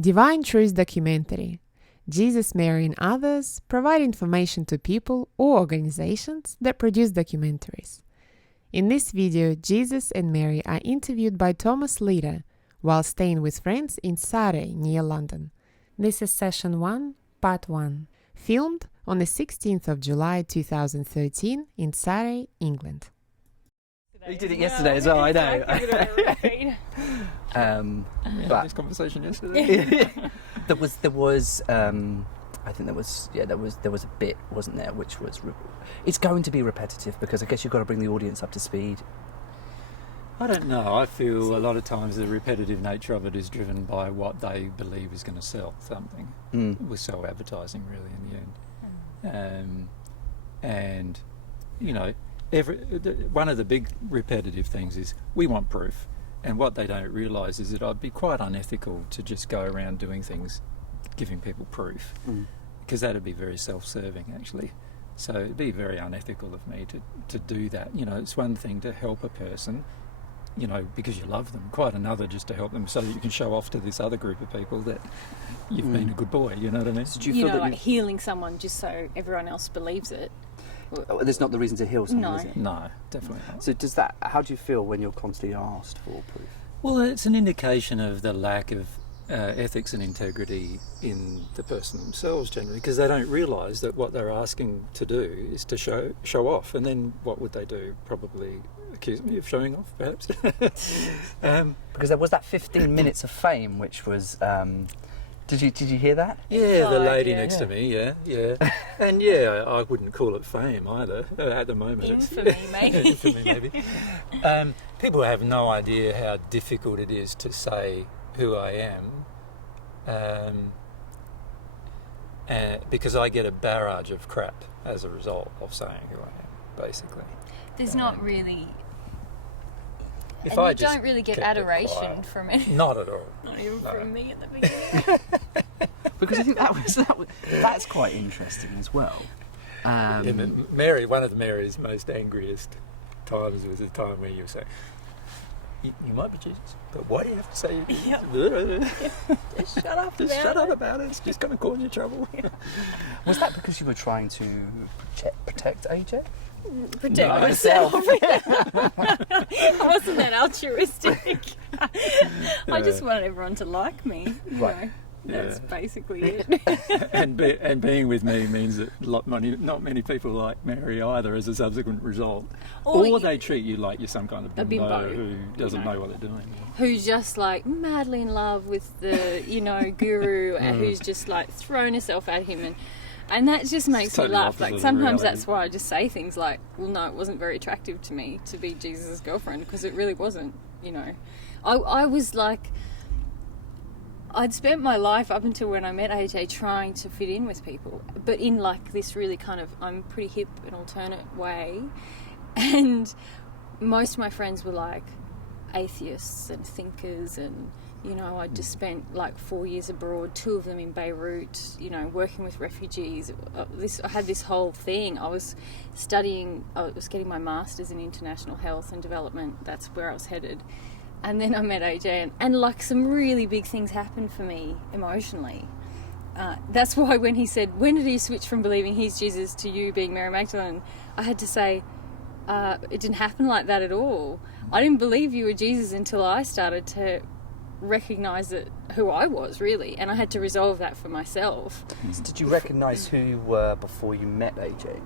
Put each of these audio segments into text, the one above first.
Divine Truth Documentary. Jesus, Mary and others provide information to people or organizations that produce documentaries. In this video, Jesus and Mary are interviewed by Thomas Leader while staying with friends in Surrey, near London. This is Session 1, Part 1, filmed on the 16th of July 2013 in Surrey, England. You did it yesterday as well, I know. But this conversation yesterday. there was I think there was a bit, wasn't there, which was it's going to be repetitive because I guess you've got to bring the audience up to speed. I don't know. I feel a lot of times the repetitive nature of it is driven by what they believe is going to sell something. We sell advertising really in the end, and you know. One of the big repetitive things is we want proof, and what they don't realise is that I'd be quite unethical to just go around doing things, giving people proof, because that'd be very self-serving actually. So it'd be very unethical of me to do that. You know, it's one thing to help a person, you know, because you love them, quite another just to help them so that you can show off to this other group of people that you've been a good boy, you know what I mean? So do you feel like healing someone just so everyone else believes it? There's not the reason to heal someone, is it? No, definitely not. So how do you feel when you're constantly asked for proof? Well, it's an indication of the lack of ethics and integrity in the person themselves generally, because they don't realise that what they're asking to do is to show off, and then what would they do? Probably accuse me of showing off, perhaps. Because there was that 15 minutes of fame, which was... Did you hear that? Yeah, the lady next to me, yeah. And yeah, I wouldn't call it fame either. At the moment, infamy, maybe. Infamy, maybe. People have no idea how difficult it is to say who I am, because I get a barrage of crap as a result of saying who I am, basically. There's not really... If and I you just don't really get adoration from it. Not at all. Not even from me at the beginning. Because I think that's quite interesting as well. Mary, one of Mary's most angriest times was the time where you say, you might be Jesus, but why do you have to say Just shut up Just shut up about it. It's just going to cause you trouble. Was that because you were trying to protect AJ? Protect myself. I wasn't that altruistic. I just wanted everyone to like me. Right. That's basically it. and being with me means that not many people like Mary either as a subsequent result. Or they treat you like you're some kind of bimbo who doesn't know what they're doing. Who's just like madly in love with the, guru, and who's just like thrown herself at him, and that just makes me laugh. Like sometimes that's why I just say things like, well, no, it wasn't very attractive to me to be Jesus' girlfriend, because it really wasn't, I was like, I'd spent my life up until when I met AJ trying to fit in with people, but in like this really kind of, I'm pretty hip and alternate way, and most of my friends were like atheists and thinkers, and I just spent like 4 years abroad, 2 of them in Beirut, working with refugees. I had this whole thing. I was getting my master's in international health and development. That's where I was headed. And then I met AJ, and like some really big things happened for me emotionally. That's why when he said, when did he switch from believing he's Jesus to you being Mary Magdalene, I had to say, it didn't happen like that at all. I didn't believe you were Jesus until I started to recognise who I was, really, and I had to resolve that for myself. So did you recognise who you were before you met AJ?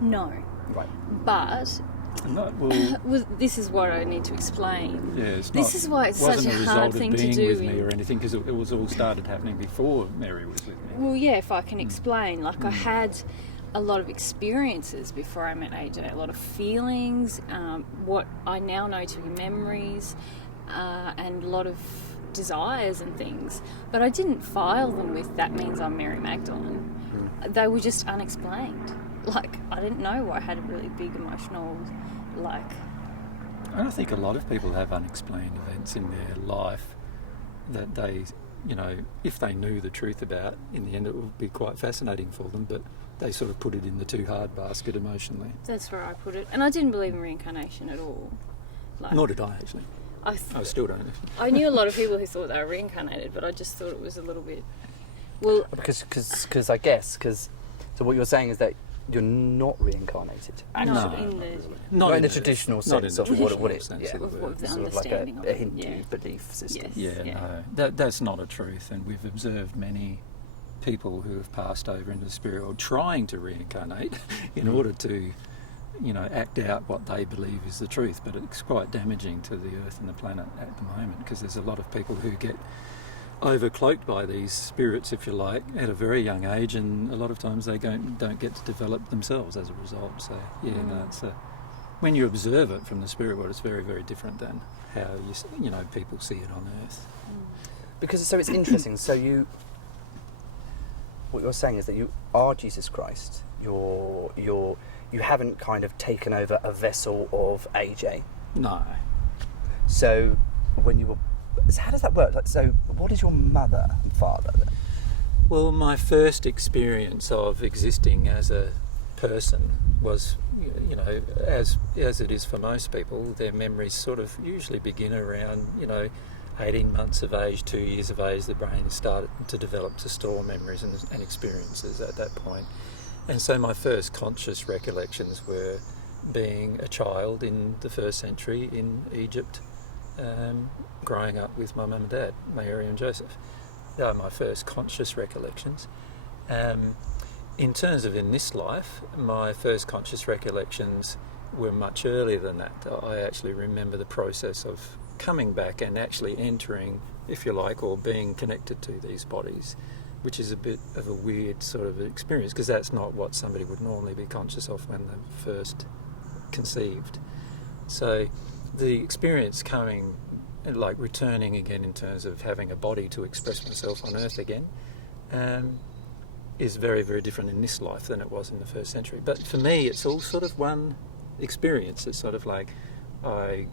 No. Right. But well, this is what I need to explain. Yeah, this is why it's such a hard thing to do. Wasn't a result of being with me or anything, because it was all started happening before Mary was with me. Well, yeah, if I can explain, like I had a lot of experiences before I met AJ, a lot of feelings, what I now know to be memories, and a lot of desires and things, but I didn't file them with that means I'm Mary Magdalene. They were just unexplained. Like, I didn't know I had a really big emotional, And I think a lot of people have unexplained events in their life that they, if they knew the truth about, in the end it would be quite fascinating for them, but they sort of put it in the too hard basket emotionally. That's where I put it. And I didn't believe in reincarnation at all. Nor did I, actually. I still don't. I knew a lot of people who thought they were reincarnated, but I just thought it was a little bit... Well, because so what you're saying is that you're not reincarnated, actually. not in the traditional sense of what it is. Yeah, of the sort of like understanding a Hindu belief system. Yes. No, that's not a truth, and we've observed many people who have passed over into the spirit world trying to reincarnate in order to, act out what they believe is the truth, but it's quite damaging to the earth and the planet at the moment, because there's a lot of people who get overcloaked by these spirits, if you like, at a very young age, and a lot of times they don't get to develop themselves as a result. So it's when you observe it from the spirit world, it's very, very different than how people see it on earth. Because so it's interesting. So what you're saying is that you are Jesus Christ. You haven't kind of taken over a vessel of AJ. No. So when you were, so how does that work? So what is your mother and father then? Well, my first experience of existing as a person was, as it is for most people, their memories sort of usually begin around, 18 months of age, 2 years of age. The brain has started to develop to store memories and experiences at that point. And so my first conscious recollections were being a child in the first century in Egypt, growing up with my mum and dad, Mary and Joseph. They are my first conscious recollections. In terms of in this life, my first conscious recollections were much earlier than that. I actually remember the process of coming back and actually entering, if you like, or being connected to these bodies, which is a bit of a weird sort of experience, because that's not what somebody would normally be conscious of when they're first conceived. So the experience coming, like returning again in terms of having a body to express myself on earth again, is very, very different in this life than it was in the first century. But for me, it's all sort of one experience. It's sort of like I,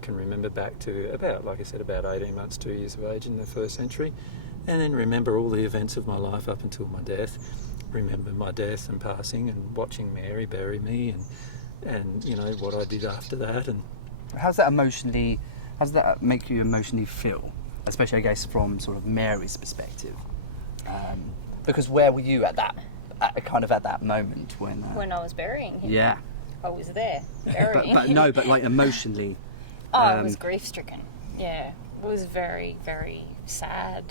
can remember back to about, like I said, about 18 months, 2 years of age in the first century, and then remember all the events of my life up until my death, remember my death and passing and watching Mary bury me and what I did after that. And how does that make you emotionally feel, especially I guess from sort of Mary's perspective? Because where were you at that moment when I was burying him. Yeah. I was there burying him. but like emotionally. I was grief stricken. Yeah, it was very, very sad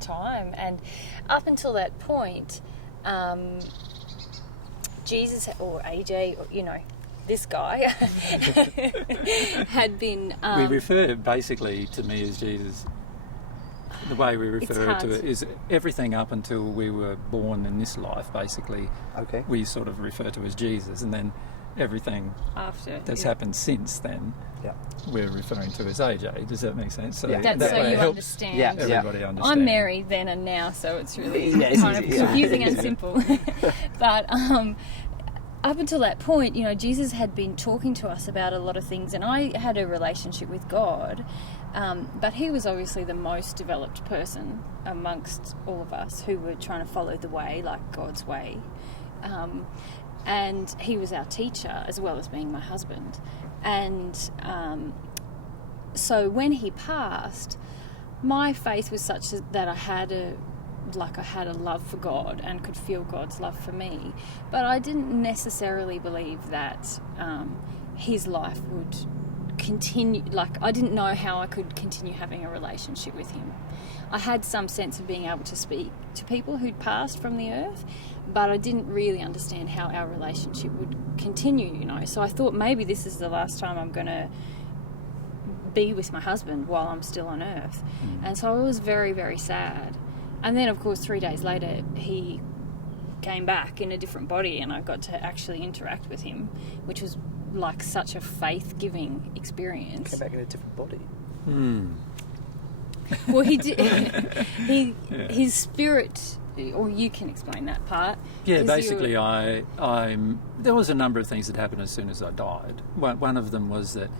time, and up until that point, Jesus or AJ, or this guy had been. We refer basically to me as Jesus. The way we refer to it is everything up until we were born in this life, basically. Okay. We sort of refer to as Jesus, and then everything after that's happened since then, we're referring to as AJ. Does that make sense? So that's that so way you helps understand. Everybody understand. I'm Mary then and now, so it's really kind of confusing and simple. But up until that point, Jesus had been talking to us about a lot of things, and I had a relationship with God, but he was obviously the most developed person amongst all of us who were trying to follow the way, like God's way. And he was our teacher as well as being my husband. And so when he passed, my faith was such that I had a love for God and could feel God's love for me. But I didn't necessarily believe that his life would continue. Like, I didn't know how I could continue having a relationship with him. I had some sense of being able to speak to people who'd passed from the earth, but I didn't really understand how our relationship would continue, So I thought maybe this is the last time I'm going to be with my husband while I'm still on earth. And so I was very, very sad. And then, of course, 3 days later, he came back in a different body, and I got to actually interact with him, which was like such a faith-giving experience. Came back in a different body. Well, he did. His spirit, or you can explain that part. Yeah, basically, there was a number of things that happened as soon as I died. One of them was that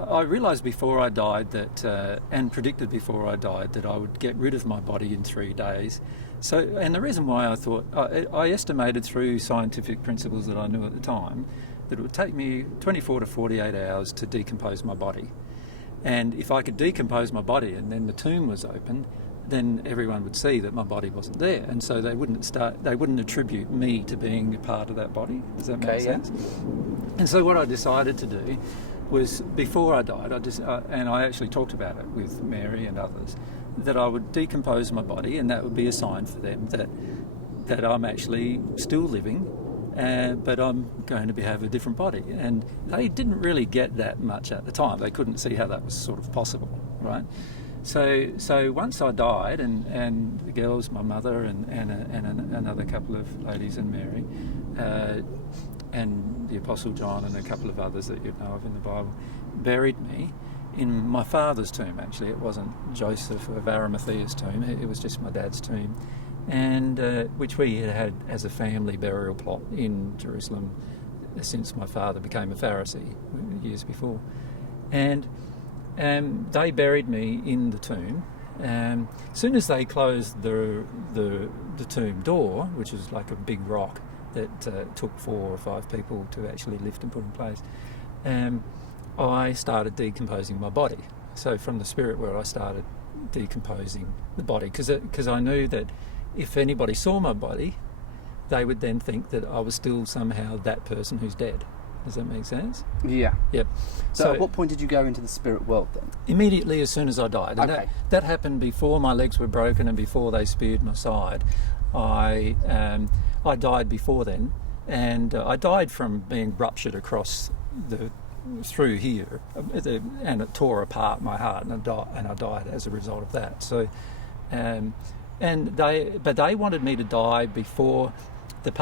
I realised before I died that, and predicted before I died, that I would get rid of my body in 3 days. So, and the reason why I thought, I estimated through scientific principles that I knew at the time, that it would take me 24 to 48 hours to decompose my body. And if I could decompose my body and then the tomb was opened, then everyone would see that my body wasn't there, and so they wouldn't attribute me to being a part of that body. Does that make sense? And so what I decided to do was, before I died, and I actually talked about it with Mary and others, that I would decompose my body, and that would be a sign for them that I'm actually still living, but I'm going to have a different body. And they didn't really get that much at the time. They couldn't see how that was sort of possible, right? So once I died, and the girls, my mother and another couple of ladies and Mary, and the Apostle John and a couple of others that you know of in the Bible, buried me in my father's tomb. Actually, it wasn't Joseph of Arimathea's tomb, it was just my dad's tomb, and which we had as a family burial plot in Jerusalem since my father became a Pharisee years before. And they buried me in the tomb. As soon as they closed the tomb door, which was like a big rock that took 4 or 5 people to actually lift and put in place, I started decomposing my body. So from the spirit world, I started decomposing the body, because I knew that if anybody saw my body, they would then think that I was still somehow that person who's dead. Does that make sense? Yeah. Yep. So at what point did you go into the spirit world then? Immediately as soon as I died. And okay. that happened before my legs were broken and before they speared my side. I died before then, and I died from being ruptured across through here, and it tore apart my heart, and I died as a result of that. So, but they wanted me to die before the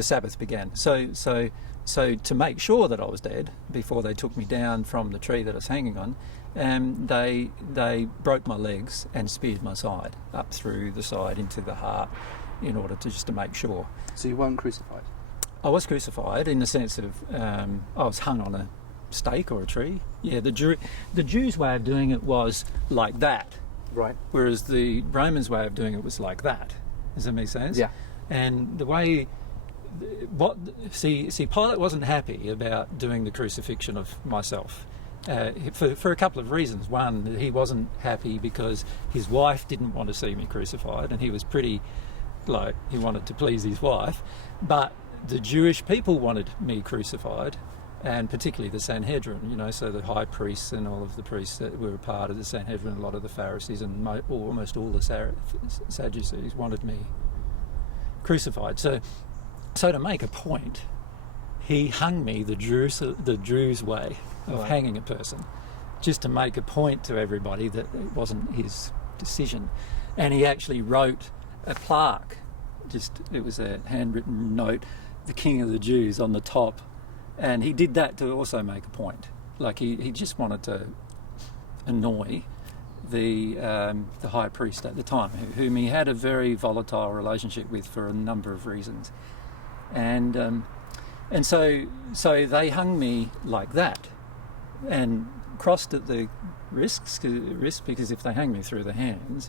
Sabbath began. So to make sure that I was dead before they took me down from the tree that I was hanging on, they broke my legs and speared my side up through the side into the heart, in order to make sure. So you weren't crucified? I was crucified in the sense of I was hung on a stake or a tree. Yeah, the Jews' way of doing it was like that. Right. Whereas the Romans' way of doing it was like that. Does that make sense? Yeah. And the way, Pilate wasn't happy about doing the crucifixion of myself for a couple of reasons. One, he wasn't happy because his wife didn't want to see me crucified, and he was pretty, he wanted to please his wife. But the Jewish people wanted me crucified, and particularly the Sanhedrin, so the high priests and all of the priests that were a part of the Sanhedrin, a lot of the Pharisees and almost all the Sadducees wanted me crucified. So to make a point, he hung me the Jews' way of hanging a person, just to make a point to everybody that it wasn't his decision. And he actually wrote a plaque, it was a handwritten note, "The King of the Jews" on the top, and he did that to also make a point. He just wanted to annoy the high priest at the time, whom he had a very volatile relationship with for a number of reasons, and so they hung me like that, and crossed at the risk, because if they hang me through the hands,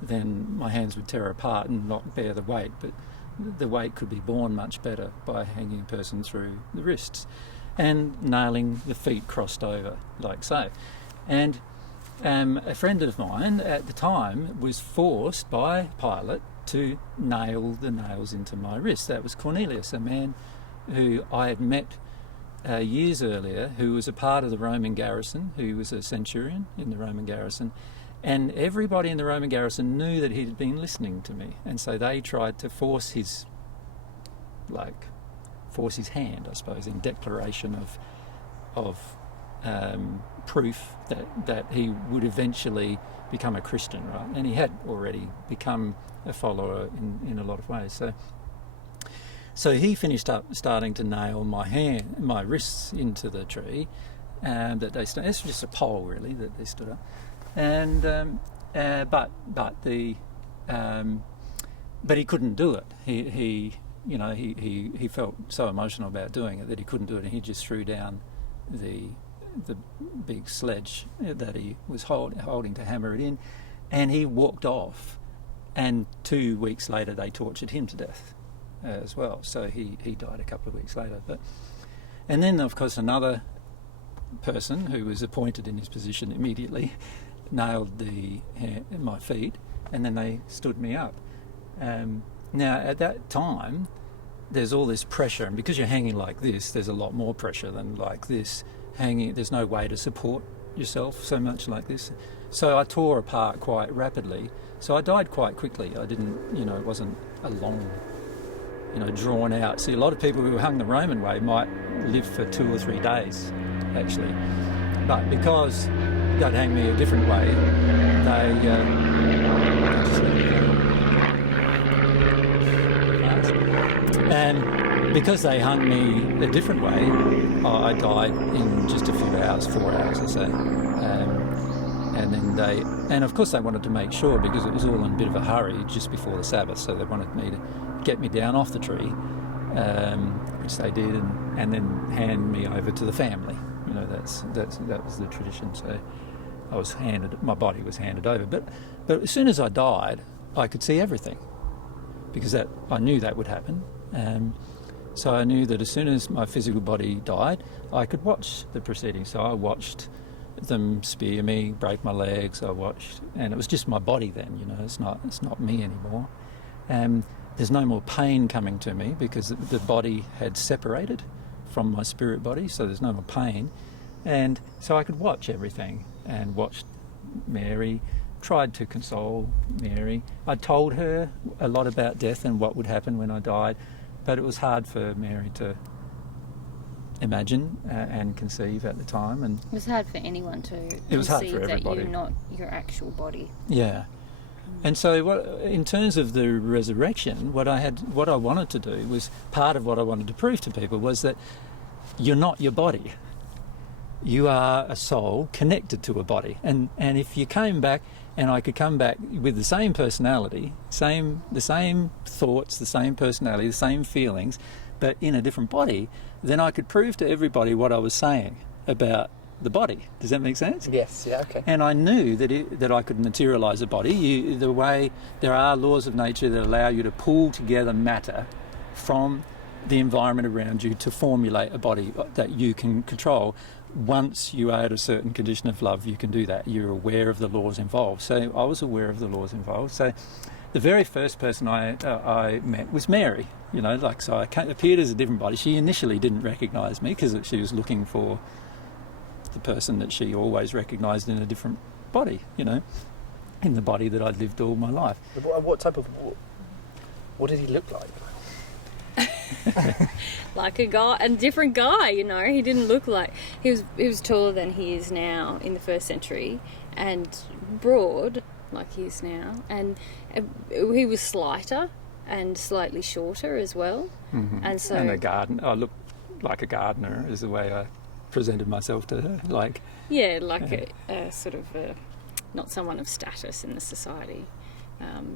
then my hands would tear apart and not bear the weight, but the weight could be borne much better by hanging a person through the wrists and nailing the feet crossed over like so. And a friend of mine at the time was forced by Pilate to nail the nails into my wrists. That was Cornelius, a man who I had met years earlier, who was a part of the Roman garrison, who was a centurion in the Roman garrison, and everybody in the Roman garrison knew that he had been listening to me, and so they tried to force his hand, I suppose, in declaration of proof that he would eventually become a Christian, right? And he had already become a follower in a lot of ways. So he finished up starting to nail my wrists into the tree, and that they stood. It's just a pole, really, that they stood up. And but he couldn't do it. He felt so emotional about doing it that he couldn't do it, and he just threw down the big sledge that he was holding to hammer it in, and he walked off. And 2 weeks later, they tortured him to death as well. So he died a couple of weeks later. And then, of course, another person who was appointed in his position immediately nailed my feet, and then they stood me up. Now, at that time, there's all this pressure, and because you're hanging like this, there's a lot more pressure than like this. Hanging, there's no way to support yourself so much like this. So I tore apart quite rapidly. So I died quite quickly. I didn't, it wasn't a long, drawn out. See, a lot of people who hung the Roman way might live for 2 or 3 days, actually. But because they'd hang me a different way, and because they hung me a different way, I died in just a few hours, 4 hours or so. And of course they wanted to make sure, because it was all in a bit of a hurry just before the Sabbath, so they wanted me to get me down off the tree, which they did, and then hand me over to the family. That was the tradition. So my body was handed over. But as soon as I died, I could see everything, because I knew that would happen. So I knew that as soon as my physical body died, I could watch the proceedings. So I watched them spear me, break my legs. I watched, and it was just my body then. It's not me anymore. There's no more pain coming to me because the body had separated from my spirit body, so there's no more pain. And so I could watch everything and watched Mary, tried to console Mary. I told her a lot about death and what would happen when I died, but it was hard for Mary to imagine and conceive at the time. And it was hard for anyone to it was hard for conceive that everybody. you're not your actual body. Yeah. And so in terms of the resurrection, what I wanted to do was, part of what I wanted to prove to people was that you're not your body. You are a soul connected to a body. And if you came back, and I could come back with the same personality, the same thoughts, the same personality, the same feelings, but in a different body, then I could prove to everybody what I was saying about the body. Does that make sense? Yes, yeah, okay. And I knew that I could materialise a body. The way there are laws of nature that allow you to pull together matter from the environment around you to formulate a body that you can control. Once you are at a certain condition of love, you can do that. You're aware of the laws involved. So I was aware of the laws involved. So the very first person I met was Mary. So I appeared as a different body. She initially didn't recognise me because she was looking for the person that she always recognised in a different body, in the body that I'd lived all my life. What did he look like? Like a guy, a different guy, he didn't look like, he was taller than he is now in the first century, and broad like he is now, and he was slighter and slightly shorter as well. Mm-hmm. And a gardener. I looked like a gardener is the way I presented myself to her, a sort of not someone of status in the society,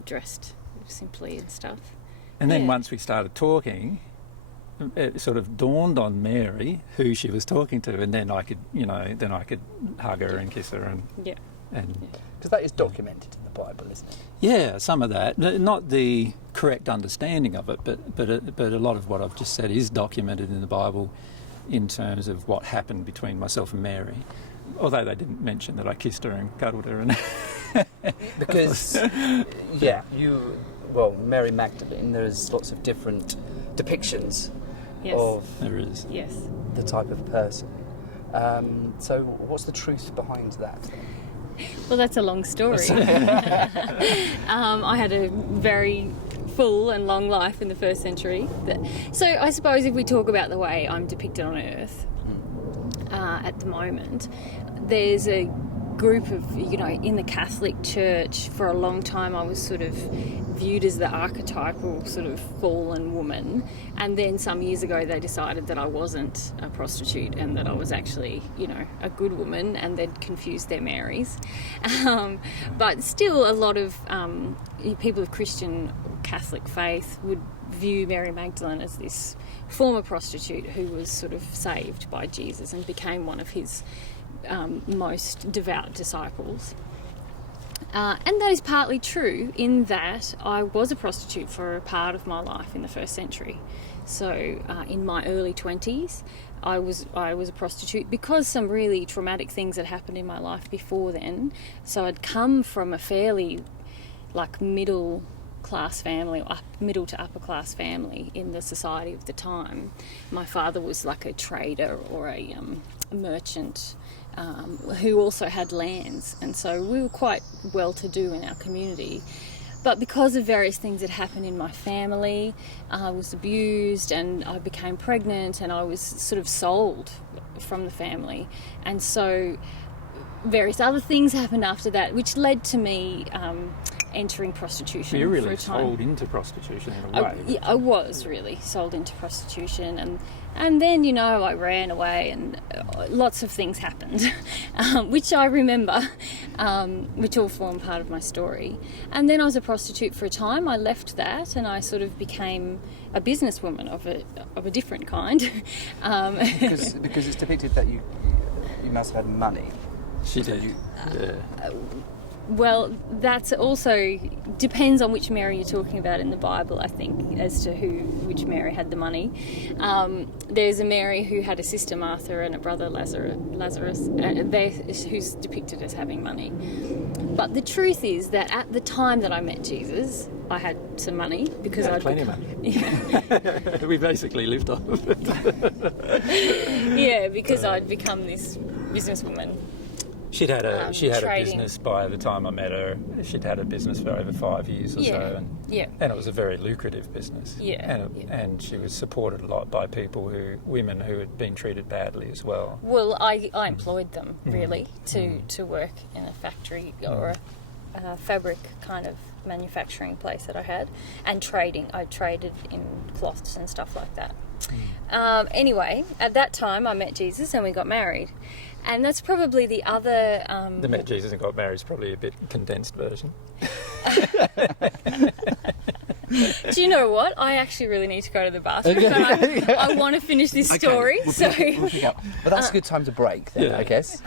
dressed simply and stuff. And then once we started talking, it sort of dawned on Mary who she was talking to, and then I could, hug her and kiss her and because that is documented in the Bible, isn't it? Yeah, some of that, not the correct understanding of it, but a lot of what I've just said is documented in the Bible in terms of what happened between myself and Mary. Although they didn't mention that I kissed her and cuddled her, and because Mary Magdalene, there's lots of different depictions of there is. Yes. the type of person. So what's the truth behind that? Well, that's a long story. I had a very full and long life in the first century. So I suppose if we talk about the way I'm depicted on Earth at the moment, there's a group of, in the Catholic Church for a long time I was sort of viewed as the archetypal sort of fallen woman, and then some years ago they decided that I wasn't a prostitute and that I was actually, a good woman, and they'd confused their Marys. But still a lot of people of Christian Catholic faith would view Mary Magdalene as this former prostitute who was sort of saved by Jesus and became one of his most devout disciples. And that is partly true in that I was a prostitute for a part of my life in the first century. So in my early 20s, I was a prostitute because some really traumatic things had happened in my life before then. So I'd come from a fairly middle class family, or middle to upper class family in the society of the time. My father was like a trader or a merchant who also had lands, and so we were quite well to do in our community. But because of various things that happened in my family, I was abused and I became pregnant and I was sort of sold from the family. And so various other things happened after that, which led to me entering prostitution. So you're for really a time. sold into prostitution in a way. I was really sold into prostitution, and then, you know, I ran away and lots of things happened, which I remember, which all form part of my story. And then I was a prostitute for a time. I left that and I sort of became a businesswoman of a different kind. Because it's depicted that you must have had money. She So did. Yeah. Well, that's also depends on which Mary you're talking about in the Bible, I think, as to which Mary had the money. There's a Mary who had a sister Martha and a brother Lazarus, who's depicted as having money. But the truth is that at the time that I met Jesus, I had some money because I'd plenty of money. Yeah. We basically lived off of it. Yeah, because I'd become this businesswoman. She'd had a trading. business by the time I met her. She'd had a business for over 5 years or so, and it was a very lucrative business. Yeah, and she was supported a lot by women who had been treated badly as well. Well, I employed them really to work in a factory or a fabric kind of manufacturing place that I had, and trading. I traded in cloths and stuff like that. Anyway, at that time I met Jesus and we got married. And that's probably the other... The met Jesus and got married is probably a bit condensed version. Do you know what? I actually really need to go to the bathroom, but I want to finish this story. We'll pick up. But that's a good time to break then, I guess.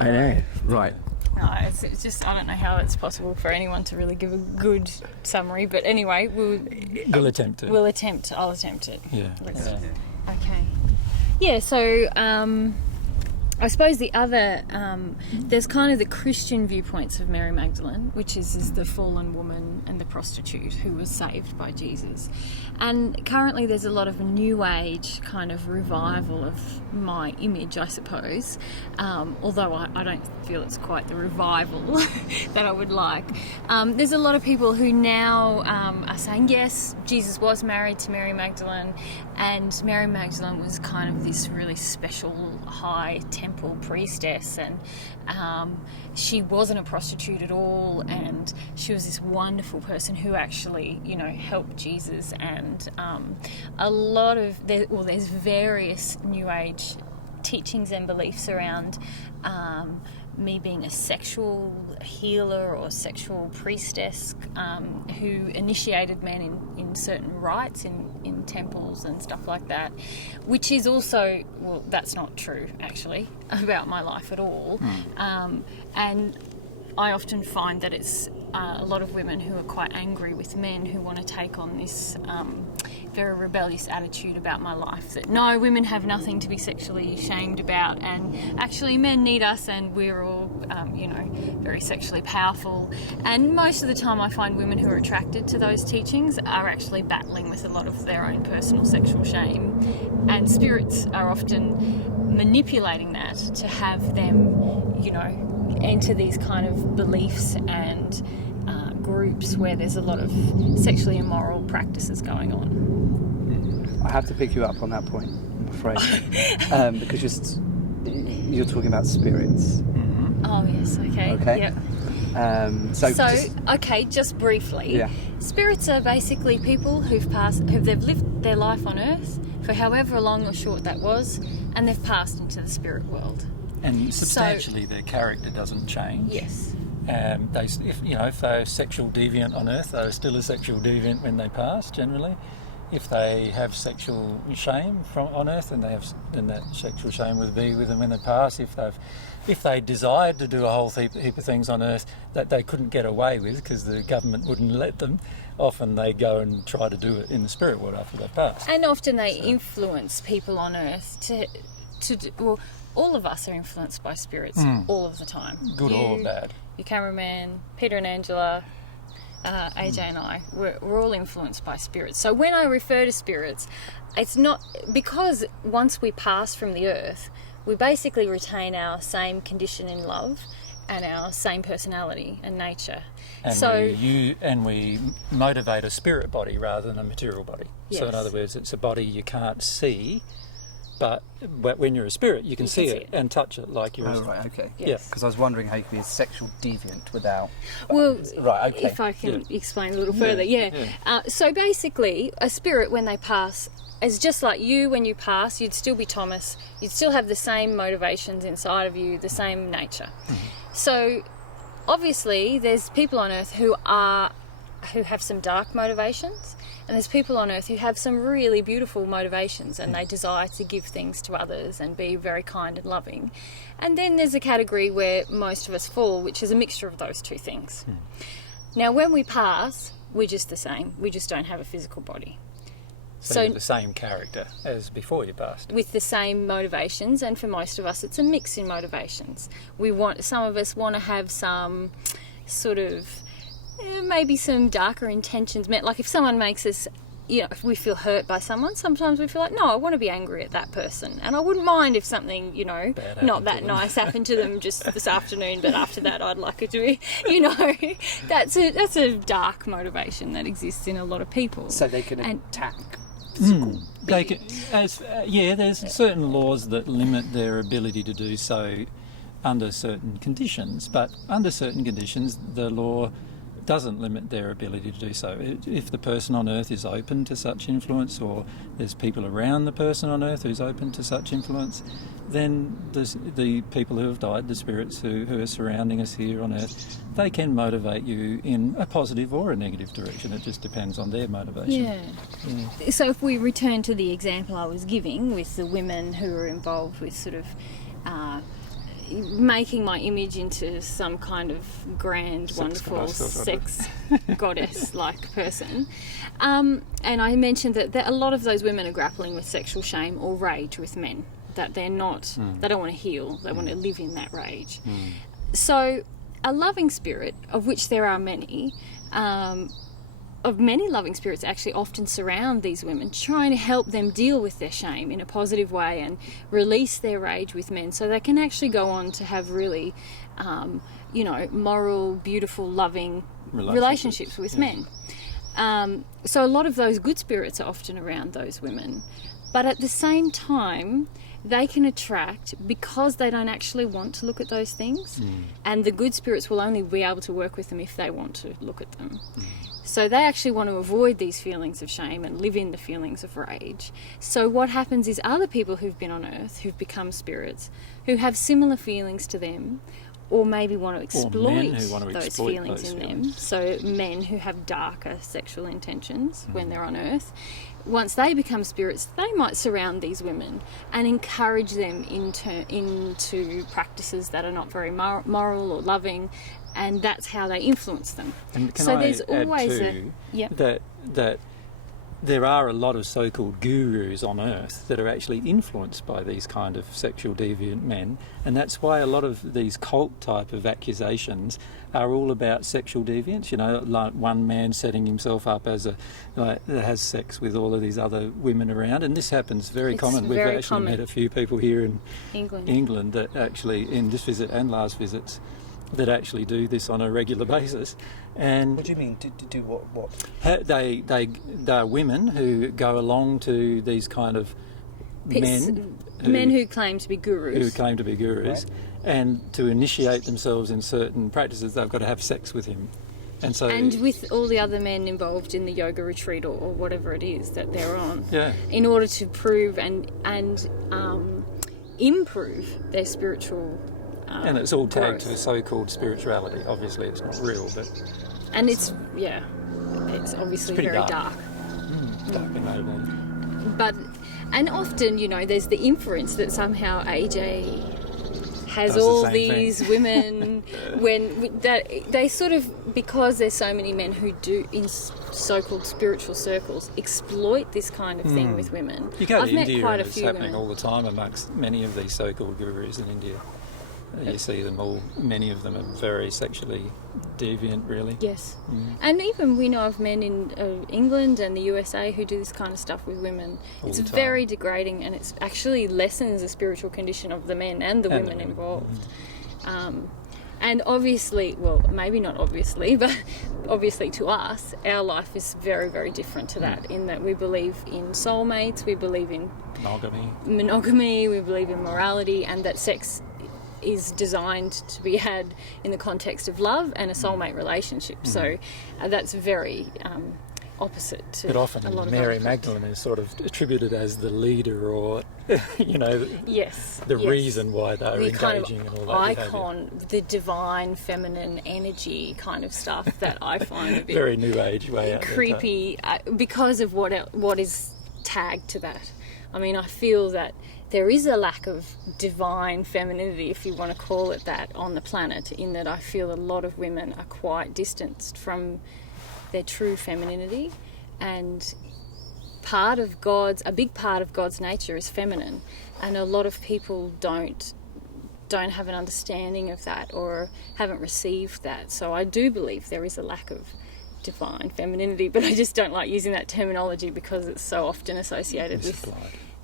I know. Right. No, it's just, I don't know how it's possible for anyone to really give a good summary, but anyway, We'll attempt it. I'll attempt it. Yeah. Okay. Yeah, so... I suppose the other, there's kind of the Christian viewpoints of Mary Magdalene, which is the fallen woman and the prostitute who was saved by Jesus. And currently there's a lot of a new age kind of revival of my image, I suppose, although I don't feel it's quite the revival that I would like. There's a lot of people who now are saying, yes, Jesus was married to Mary Magdalene, and Mary Magdalene was kind of this really special high temple priestess, and she wasn't a prostitute at all, and she was this wonderful person who actually, you know, helped Jesus. And a lot of there's various new age teachings and beliefs around me being a sexual healer or sexual priestess who initiated men in certain rites in temples and stuff like that, which is also, well, that's not true actually about my life at all. And I often find that it's a lot of women who are quite angry with men who want to take on this very rebellious attitude about my life, that no, women have nothing to be sexually shamed about, and actually men need us, and we're all very sexually powerful. And most of the time I find women who are attracted to those teachings are actually battling with a lot of their own personal sexual shame, and spirits are often manipulating that to have them, you know, enter these kind of beliefs and groups where there's a lot of sexually immoral practices going on. I have to pick you up on that point, I'm afraid, because you're talking about spirits. Oh yes, okay. Okay. Yep. Just briefly. Yeah. Spirits are basically people they've lived their life on Earth for however long or short that was, and they've passed into the spirit world. And substantially their character doesn't change. Yes. If they're sexual deviant on Earth, they're still a sexual deviant when they pass, generally. if they have sexual shame on earth, then that sexual shame would be with them when they pass. If they desired to do a whole heap of things on earth that they couldn't get away with because the government wouldn't let them, often they go and try to do it in the spirit world after they've passed. And often they influence people on earth well, all of us are influenced by spirits all of the time. Good or bad. Your cameraman, Peter and Angela, AJ and I, we're all influenced by spirits. So when I refer to spirits, it's not because once we pass from the earth, we basically retain our same condition in love and our same personality and nature. And we motivate a spirit body rather than a material body. Yes. So in other words, it's a body you can't see, but when you're a spirit, you can see it and touch it like you're. Oh, right, okay. Yes. Yeah. Because I was wondering how you could be a sexual deviant without. Well, right, okay. if I can explain a little further, so basically, a spirit when they pass is just like you. When you pass, you'd still be Thomas. You'd still have the same motivations inside of you, the same nature. So, obviously, there's people on Earth who have some dark motivations, and there's people on Earth who have some really beautiful motivations, and they desire to give things to others and be very kind and loving. And then there's a category where most of us fall, which is a mixture of those two things. Now, when we pass, we're just the same. We just don't have a physical body. So you're the same character as before you passed. With the same motivations, and for most of us it's a mix in motivations. Some of us want to have some sort of maybe some darker intentions. Like if someone makes us, if we feel hurt by someone, sometimes we feel like, no, I want to be angry at that person, and I wouldn't mind if something not that nice happened to them just this afternoon, but after that I'd like it to be, that's a dark motivation that exists in a lot of people. So they can attack physical beings. There's certain laws that limit their ability to do so under certain conditions, but under certain conditions the law doesn't limit their ability to do so. If the person on earth is open to such influence, or there's people around the person on earth who's open to such influence, then the people who have died, the spirits who are surrounding us here on earth, they can motivate you in a positive or a negative direction. It just depends on their motivation. Yeah. So if we return to the example I was giving with the women who are involved with sort of making my image into some kind of grand, wonderful sex goddess-like person. And I mentioned that a lot of those women are grappling with sexual shame or rage with men, that they're not, they don't want to heal, they want to live in that rage. So a loving spirit, of which there are many, of many loving spirits actually often surround these women, trying to help them deal with their shame in a positive way and release their rage with men, so they can actually go on to have really, moral, beautiful, loving relationships with men. So a lot of those good spirits are often around those women. But at the same time, they can attract because they don't actually want to look at those things. And the good spirits will only be able to work with them if they want to look at them. So they actually want to avoid these feelings of shame and live in the feelings of rage. So what happens is other people who've been on earth, who've become spirits, who have similar feelings to them, or maybe want to exploit those feelings in them. So men who have darker sexual intentions when they're on earth, once they become spirits, they might surround these women and encourage them into practices that are not very moral or loving, and that's how they influence them. And can so I there's add always too, that there are a lot of so-called gurus on earth that are actually influenced by these kind of sexual deviant men, and that's why a lot of these cult type of accusations are all about sexual deviance. Like one man setting himself up as that has sex with all of these other women around, and this happens very common. We've actually met a few people here in England that actually, in this visit and last visits, that actually do this on a regular basis. And what do you mean? Do what? They are women who go along to these kind of men who claim to be gurus. Right. And to initiate themselves in certain practices, they've got to have sex with him. And with all the other men involved in the yoga retreat or whatever it is that they're on, in order to prove and improve their spiritual and it's all tagged growth. to so-called spirituality. Obviously, it's not real, but and it's obviously very dark. Don't be motivated. But, and often, you know, there's the inference that somehow AJ has Does the all same these thing. women when that they sort of, because there's so many men who do in so-called spiritual circles exploit this kind of thing with women. You go I've to met India quite and a it's few happening women. all the time amongst many of these so-called gurus in India. You see them all, many of them are very sexually deviant, really. Yes. And even we know of men in England and the USA who do this kind of stuff with women. All It's the time. very degrading, and it's actually lessens the spiritual condition of the men and the And the women women. involved. And obviously, well, maybe not obviously, but obviously to us, our life is very, very different to that, in that we believe in soulmates, we believe in monogamy, we believe in morality, and that sex is designed to be had in the context of love and a soulmate relationship. So that's very opposite to But often a lot of Mary other Magdalene is sort of attributed as the leader, or, you know, yes, the yes. reason why they're The kind engaging of and all that behaviour. icon, the divine feminine energy kind of stuff that I find a bit Very new age way out there, creepy because of what is tagged to that. I mean, I feel that there is a lack of divine femininity, if you want to call it that, on the planet, in that I feel a lot of women are quite distanced from their true femininity, and a big part of God's nature is feminine, and a lot of people don't have an understanding of that or haven't received that. So I do believe there is a lack of divine femininity, but I just don't like using that terminology because it's so often associated with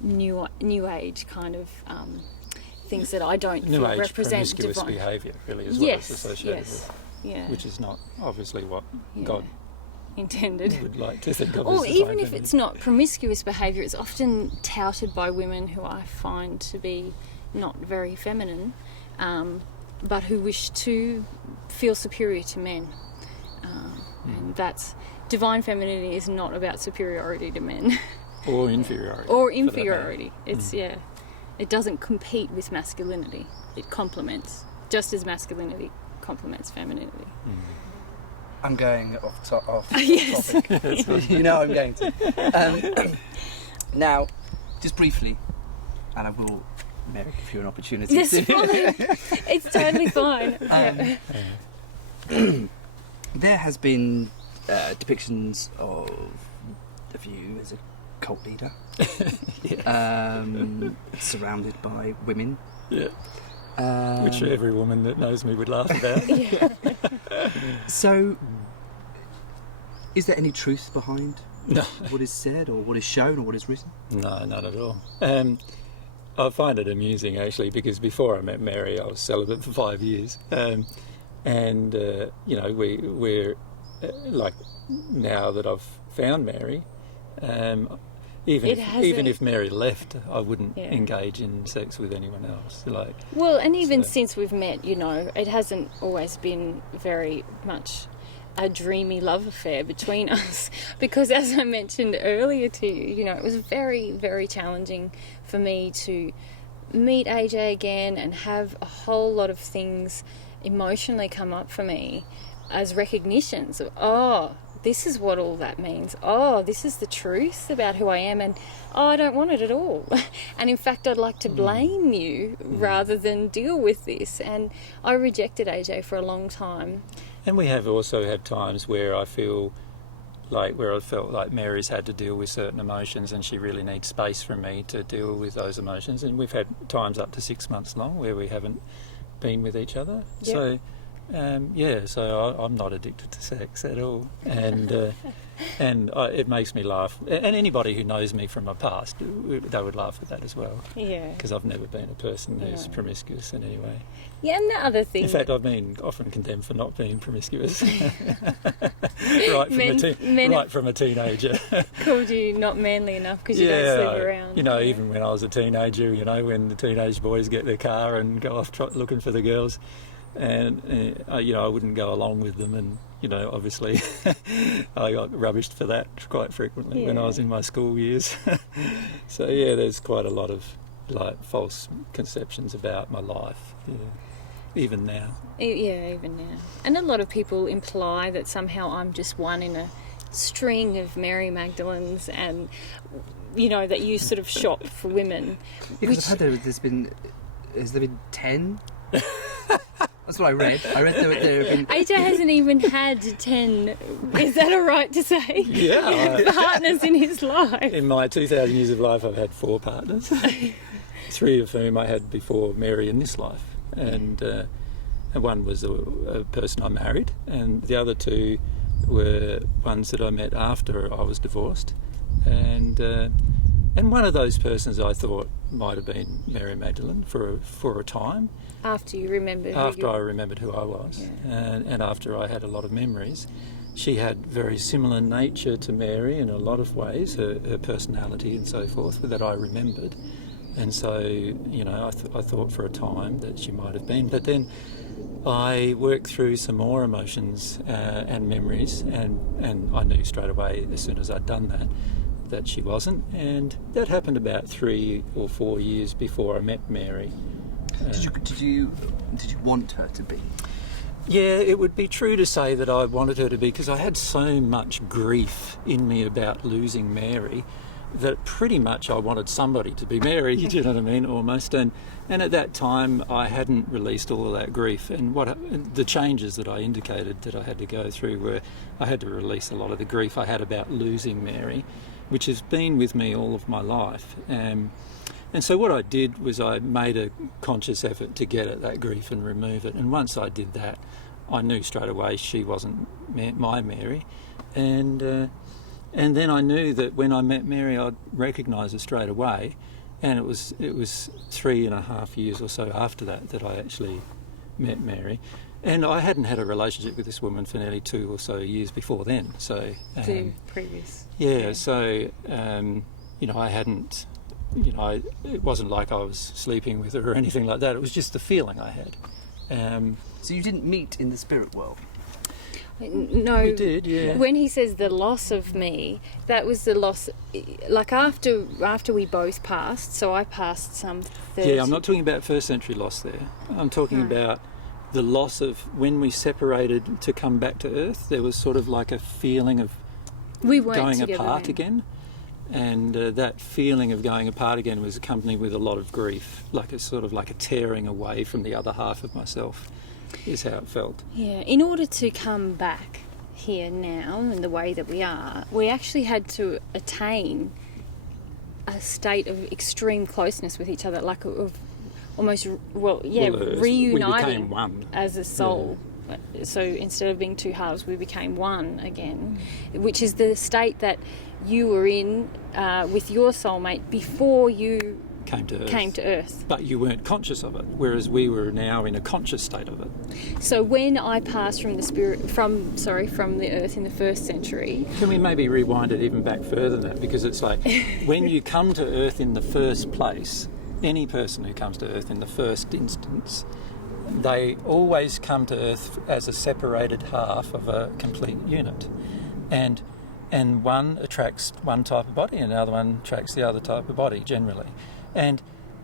new age kind of things that I don't New feel age represent promiscuous divine behaviour, really, is what it's associated with. yeah, Which is not obviously what Yeah. God intended. would like to think of Or as divine even if feminine. it's not promiscuous behaviour, it's often touted by women who I find to be not very feminine, but who wish to feel superior to men. And that's divine femininity is not about superiority to men. Or inferiority. Or for that matter. inferiority. It's it doesn't compete with masculinity. It complements, just as masculinity complements femininity. I'm going off Yes. topic. You know I'm going to. Now, just briefly, and I will, Mary, give you an opportunity Yes, to. fine. It's totally fine. There has been depictions of you as a cult leader, surrounded by women. Yeah. Which every woman that knows me would laugh about. So, is there any truth behind No. what is said, or what is shown, or what is written? No, not at all. I find it amusing, actually, because before I met Mary, I was celibate for 5 years. You know, we're like, now that I've found Mary, even if Mary left, I wouldn't engage in sex with anyone else. Like, Well, and even since we've met, you know, it hasn't always been very much a dreamy love affair between us, because as I mentioned earlier to you, you know, it was very, very challenging for me to meet AJ again and have a whole lot of things emotionally come up for me as recognitions of, oh, this is what all that means. Oh, this is the truth about who I am, and oh, I don't want it at all. And in fact, I'd like to blame you rather than deal with this. And I rejected AJ for a long time. and we have also had times where I felt like Mary's had to deal with certain emotions, and she really needs space from me to deal with those emotions. And we've had times up to 6 months long where we haven't been with each other. Yep. So, so I'm not addicted to sex at all, and it makes me laugh. And anybody who knows me from my past, they would laugh at that as well. Yeah. Because I've never been a person who's promiscuous in any way. Yeah, and the other thing... In fact, I've been often condemned for not being promiscuous. right from a teenager. called you not manly enough because you don't sleep around. You know, even when I was a teenager, you know, when the teenage boys get their car and go off looking for the girls, and you know, I wouldn't go along with them, and you know, obviously I got rubbished for that quite frequently when I was in my school years. So yeah, there's quite a lot of like false conceptions about my life, even now. Yeah, even now. And a lot of people imply that somehow I'm just one in a string of Mary Magdalenes, and you know that you sort of shop for women. Because I've heard has there been 10? That's what I read. I read there have been... AJ hasn't even had 10, is that all right to say? Yeah. Partners in his life. In my 2,000 years of life, I've had 4 partners, 3 of whom I had before Mary in this life. And one was a person I married, and the other 2 were ones that I met after I was divorced. And one of those persons I thought might have been Mary Magdalene for a time. After you remembered I remembered who I was, and after I had a lot of memories. She had very similar nature to Mary in a lot of ways, her personality and so forth, that I remembered. And so, you know, I thought for a time that she might have been. But then I worked through some more emotions and memories, and I knew straight away as soon as I'd done that she wasn't. And that happened about 3 or 4 years before I met Mary. Did you want her to be? Yeah, it would be true to say that I wanted her to be, because I had so much grief in me about losing Mary that pretty much I wanted somebody to be Mary, you know what I mean, almost. And at that time I hadn't released all of that grief, and the changes that I indicated that I had to go through were I had to release a lot of the grief I had about losing Mary, which has been with me all of my life. And so what I did was I made a conscious effort to get at that grief and remove it. And once I did that, I knew straight away she wasn't my Mary. And then I knew that when I met Mary, I'd recognise her straight away. And it was 3.5 years or so after that I actually met Mary. And I hadn't had a relationship with this woman for nearly 2 or so years before then. So 2 previous. Yeah, so, you know, I hadn't... You know, it wasn't like I was sleeping with her or anything like that. It was just the feeling I had. So you didn't meet in the spirit world? No. We did, yeah. When he says the loss of me, that was the loss, like after we both passed, so I passed some 30... Yeah, I'm not talking about first century loss there. I'm talking about the loss of when we separated to come back to Earth. There was sort of like a feeling of going apart again. And that feeling of going apart again was accompanied with a lot of grief, like a sort of like a tearing away from the other half of myself, is how it felt. Yeah, in order to come back here now in the way that we are, we actually had to attain a state of extreme closeness with each other, like of almost, reuniting we became one as a soul. Yeah. So instead of being 2 halves, we became one again, which is the state that you were in with your soulmate before you came to Earth. But you weren't conscious of it, whereas we were now in a conscious state of it. So when I passed from the Earth in the first century... Can we maybe rewind it even back further than that? Because it's like, when you come to Earth in the first place, any person who comes to Earth in the first instance, they always come to Earth as a separated half of a complete unit. And one attracts one type of body and the other one attracts the other type of body, generally. And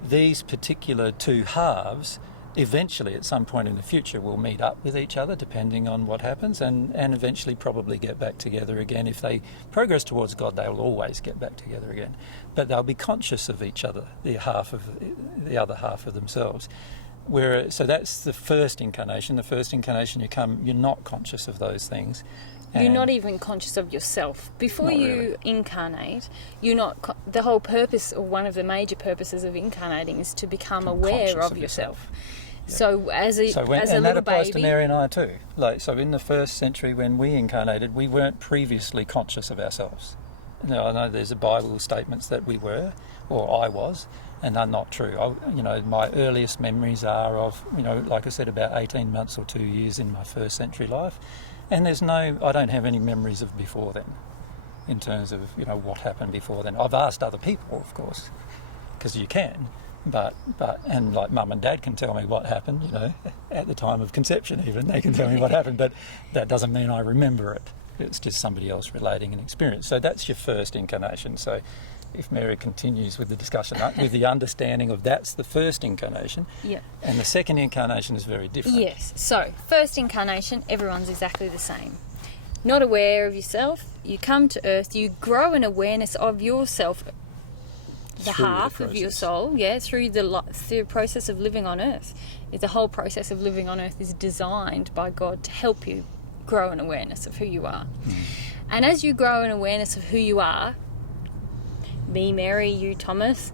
these particular 2 halves eventually, at some point in the future, will meet up with each other, depending on what happens, and eventually probably get back together again. If they progress towards God, they will always get back together again. But they'll be conscious of each other, the other half of themselves. So that's the first incarnation. The first incarnation you're not conscious of those things. You're not even conscious of yourself. Before you really incarnate, you're not... the whole purpose, or one of the major purposes of incarnating, is to become aware of yourself. Yeah. So as a little baby... And that applies to Mary and I too. So in the first century when we incarnated, we weren't previously conscious of ourselves. Now, I know there's a Bible statements that we were, or I was, and they're not true. My earliest memories are of, like I said, about 18 months or 2 years in my first century life. And I don't have any memories of before then, in terms of, what happened before then. I've asked other people, of course, because you can, and like Mum and Dad can tell me what happened, at the time of conception even, they can tell me what happened, but that doesn't mean I remember it. It's just somebody else relating an experience. So that's your first incarnation. So if Mary continues with the discussion, with the understanding of that's the first incarnation, and the second incarnation is very different. Yes. So first incarnation, everyone's exactly the same. not aware of yourself. You come to earth, you grow an awareness of yourself, the Through the half of your process. soul, through the process of living on earth. The whole process of living on earth is designed by God to help you grow an awareness of who you are. And as you grow an awareness of who you are, me, Mary, you, Thomas,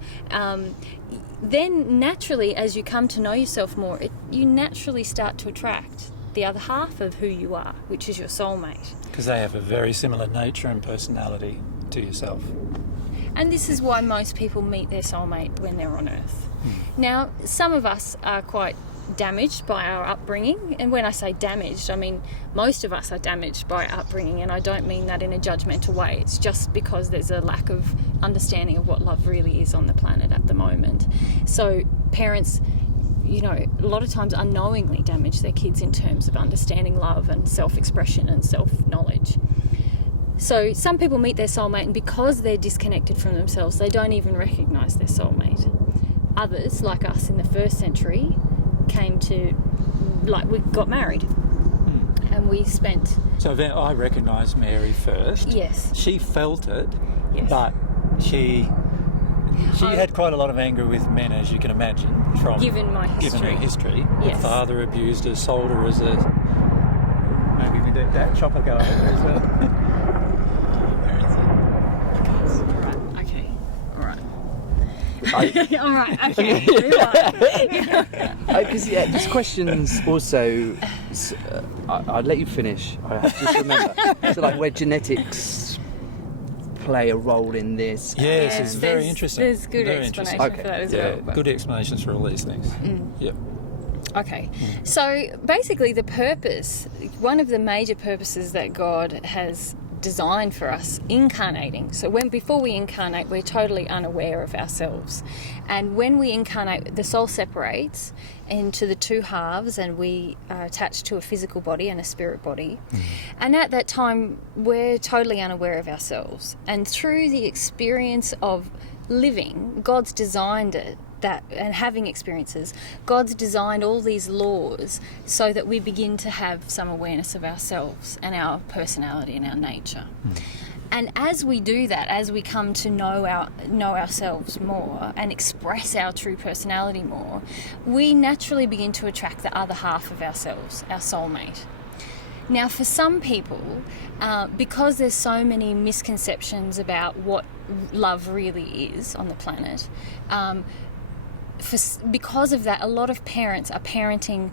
then naturally, as you come to know yourself more, you naturally start to attract the other half of who you are, which is your soulmate. Because they have a very similar nature and personality to yourself. And this is why most people meet their soulmate when they're on earth. Now, some of us are quite damaged by our upbringing, and when I say damaged, I mean most of us are damaged by our upbringing, and I don't mean that in a judgmental way. It's just because there's a lack of understanding of what love really is on the planet at the moment. So parents, a lot of times unknowingly damage their kids in terms of understanding love and self-expression and self-knowledge. So some people meet their soulmate, and because they're disconnected from themselves, they don't even recognise their soulmate. Others, like us in the 1st century, we got married, and we spent... So then I recognised Mary first. Yes. She felt it, Yes. but she had quite a lot of anger with men, as you can imagine, from Given her history. Yes. Her father abused her, sold her as a... Maybe we did that chopper go over as well. All right, okay. Because these questions also, I'd let you finish. I have to just remember. So, like, where genetics play a role in this. Yes, it's very interesting. There's good Very explanation interesting. for that as Yeah, well. but- good explanations for all these things. Yep. Okay, so basically one of the major purposes that God has designed for us incarnating. So before we incarnate, we're totally unaware of ourselves. And when we incarnate, the soul separates into the two halves, and we are attached to a physical body and a spirit body. And at that time, we're totally unaware of ourselves. And through the experience of living, God's designed it, and having experiences, God's designed all these laws so that we begin to have some awareness of ourselves and our personality and our nature. And as we do that, as we come to know ourselves more and express our true personality more, we naturally begin to attract the other half of ourselves, our soulmate. Now, for some people, because there's so many misconceptions about what love really is on the planet, because of that, a lot of parents are parenting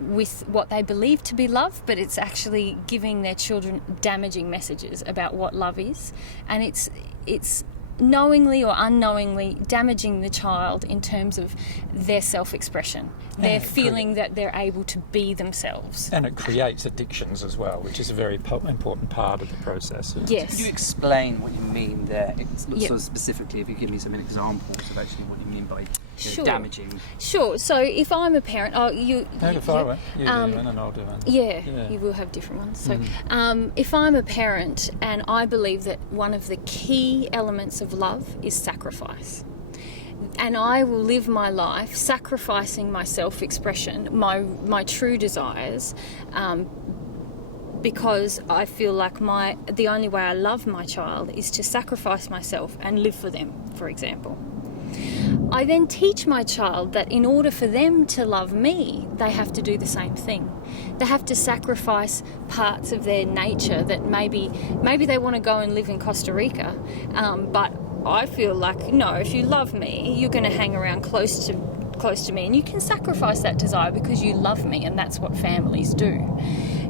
with what they believe to be love, but it's actually giving their children damaging messages about what love is, and it's knowingly or unknowingly damaging the child in terms of their self-expression. They're feeling that they're able to be themselves. And it creates addictions as well, which is a very important part of the process. Yes. Could you explain what you mean there? Yep. Sort of specifically, if you give me some examples of actually what you mean by Sure. damaging. Sure. So if I'm a parent, You do one and I'll do one. Yeah, you will have different ones. So if I'm a parent and I believe that one of the key elements of love is sacrifice, and I will live my life sacrificing my self-expression, my true desires, because I feel like the only way I love my child is to sacrifice myself and live for them, for example. I then teach my child that in order for them to love me, they have to do the same thing. They have to sacrifice parts of their nature that maybe they want to go and live in Costa Rica, but I feel like, no, if you love me, you're going to hang around close to me, and you can sacrifice that desire because you love me, and that's what families do.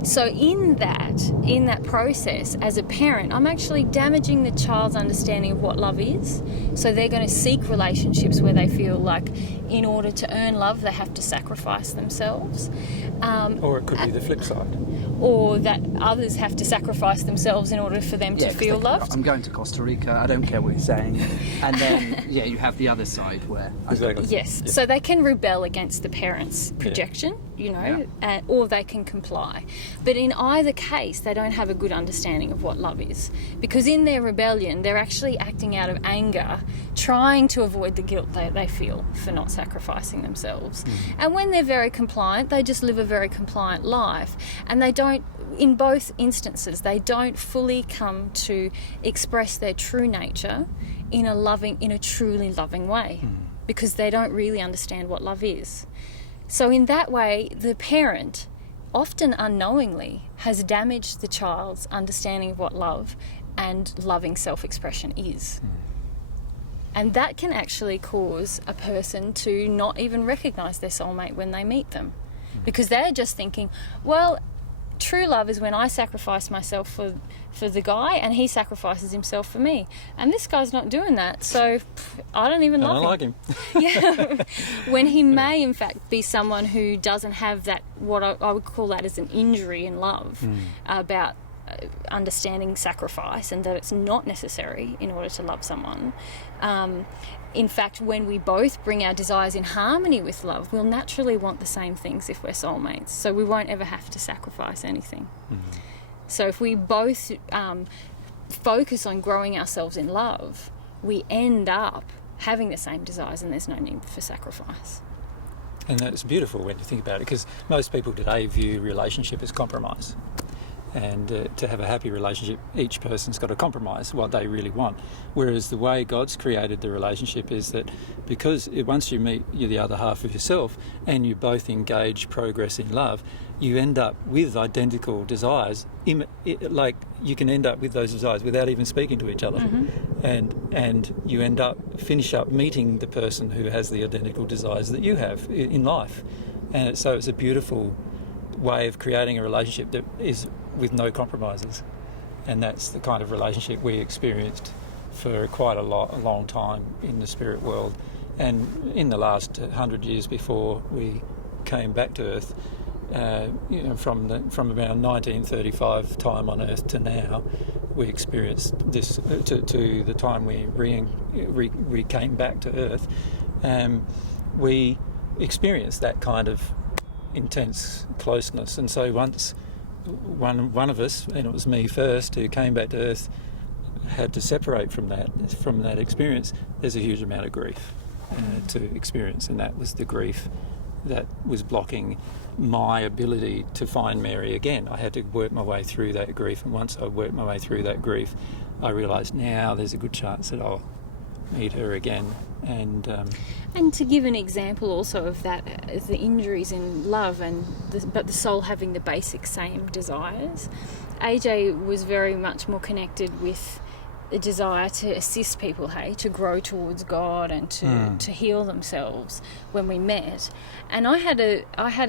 So in that process, as a parent, I'm actually damaging the child's understanding of what love is. So they're going to seek relationships where they feel like in order to earn love, they have to sacrifice themselves. Or it could be the flip side. Or that others have to sacrifice themselves in order for them to feel loved. I'm going to Costa Rica, I don't care what you're saying. And then, you have the other side where... Exactly. Yes, so they can rebel against the parent's projection. you know, or they can comply. But in either case, they don't have a good understanding of what love is, because in their rebellion, they're actually acting out of anger, trying to avoid the guilt they feel for not sacrificing themselves. And when they're very compliant, they just live a very compliant life, and they don't, in both instances, they don't fully come to express their true nature in a truly loving way, because they don't really understand what love is. So in that way, the parent, often unknowingly, has damaged the child's understanding of what love and loving self-expression is. And that can actually cause a person to not even recognise their soulmate when they meet them, because they're just thinking, well, true love is when I sacrifice myself for the guy and he sacrifices himself for me. And this guy's not doing that, so I don't even love him. Yeah. When he may, in fact, be someone who doesn't have that, what I would call that as an injury in love, about understanding sacrifice and that it's not necessary in order to love someone. In fact, when we both bring our desires in harmony with love, we'll naturally want the same things if we're soulmates. So we won't ever have to sacrifice anything. So if we both focus on growing ourselves in love, we end up having the same desires and there's no need for sacrifice. And that's beautiful when you think about it, because most people today view relationship as compromise. And to have a happy relationship, each person's got to compromise what they really want. Whereas the way God's created the relationship is that because once you meet the other half of yourself and you both engage progress in love, you end up with identical desires. Like you can end up with those desires without even speaking to each other. And you finish up meeting the person who has the identical desires that you have in life. And so it's a beautiful way of creating a relationship that is with no compromises, and that's the kind of relationship we experienced for quite a long time in the spirit world. And in the last 100 years before we came back to Earth, from about 1935 time on Earth to now, we experienced this to the time we came back to Earth. We experienced that kind of intense closeness, and so once one of us, and it was me first, who came back to Earth, had to separate from that experience, there's a huge amount of grief to experience, and that was the grief that was blocking my ability to find Mary again. I had to work my way through that grief, and once I worked my way through that grief, I realised now there's a good chance that I'll meet her again. And to give an example also of that, the injuries in love but the soul having the basic same desires, AJ was very much more connected with a desire to assist people, to grow towards God and to heal themselves when we met. And I had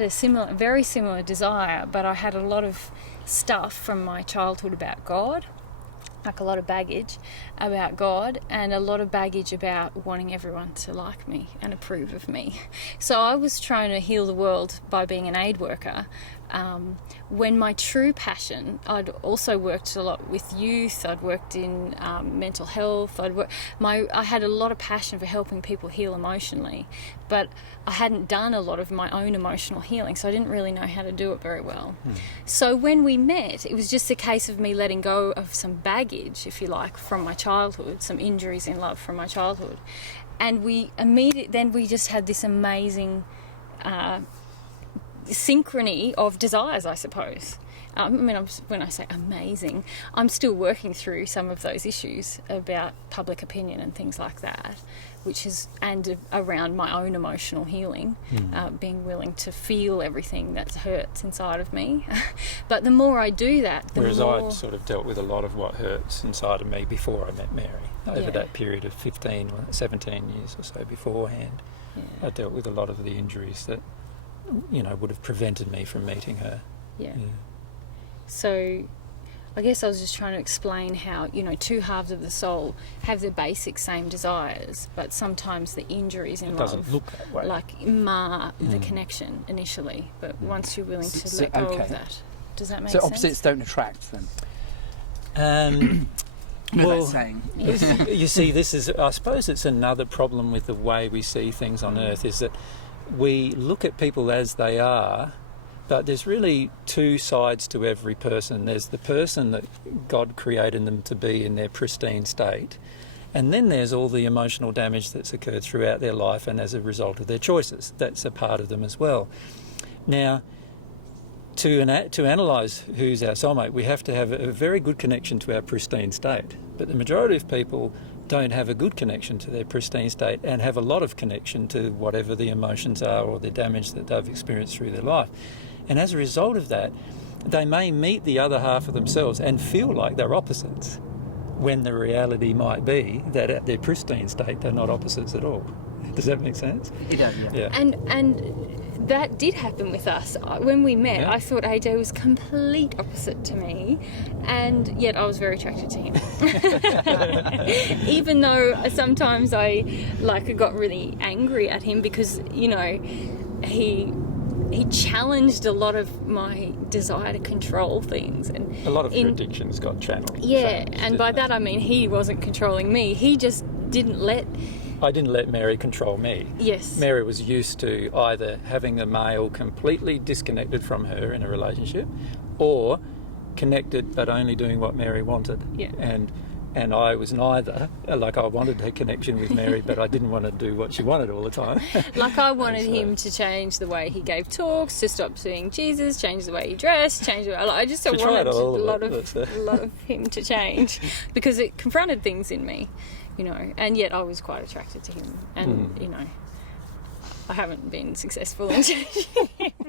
a similar, very similar desire, but I had a lot of stuff from my childhood about God, like a lot of baggage about God and a lot of baggage about wanting everyone to like me and approve of me. So I was trying to heal the world by being an aid worker, when my true passion, I'd also worked a lot with youth, I'd worked in mental health, I had a lot of passion for helping people heal emotionally, but I hadn't done a lot of my own emotional healing, so I didn't really know how to do it very well. So when we met, it was just a case of me letting go of some baggage, if you like, from my childhood, some injuries in love from my childhood, and then we just had this amazing synchrony of desires, I suppose. When I say amazing, I'm still working through some of those issues about public opinion and things like that, and around my own emotional healing, being willing to feel everything that hurts inside of me. But the more I do that, Whereas I'd sort of dealt with a lot of what hurts inside of me before I met Mary, over that period of 15 or 17 years or so beforehand. I dealt with a lot of the injuries that would have prevented me from meeting her. So I guess I was just trying to explain how, two halves of the soul have the basic same desires, but sometimes the injuries in love doesn't look that way. Mar the connection initially, but once you're willing to let go of that. Does that make sense? So opposites don't attract then? Well, saying. You see, I suppose it's another problem with the way we see things on Earth, is that we look at people as they are, but there's really two sides to every person. There's the person that God created them to be in their pristine state, and then there's all the emotional damage that's occurred throughout their life and as a result of their choices. That's a part of them as well. Now, to analyse who's our soulmate, we have to have a very good connection to our pristine state. But the majority of people don't have a good connection to their pristine state and have a lot of connection to whatever the emotions are or the damage that they've experienced through their life. And as a result of that, they may meet the other half of themselves and feel like they're opposites, when the reality might be that at their pristine state they're not opposites at all. Does that make sense? It does, yeah. And that did happen with us. When we met, Yeah. I thought AJ was complete opposite to me, and yet I was very attracted to him. Even though sometimes I got really angry at him because, you know, he challenged a lot of my desire to control things, and A lot of your addictions got channeled. yeah, changed, and by didn't that I mean he wasn't controlling me. He just didn't let. I didn't let Mary control me. Yes. Mary was used to either having the male completely disconnected from her in a relationship, or connected but only doing what Mary wanted. Yeah. And I was neither. Like, I wanted her connection with Mary, but I didn't want to do what she wanted all the time. Like, I wanted him to change the way he gave talks, to stop seeing Jesus, change the way he dressed, change the way... I just She tried wanted all a of lot it, of, lot of him to change because it confronted things in me, you know, and yet I was quite attracted to him. And, you know, I haven't been successful in changing him.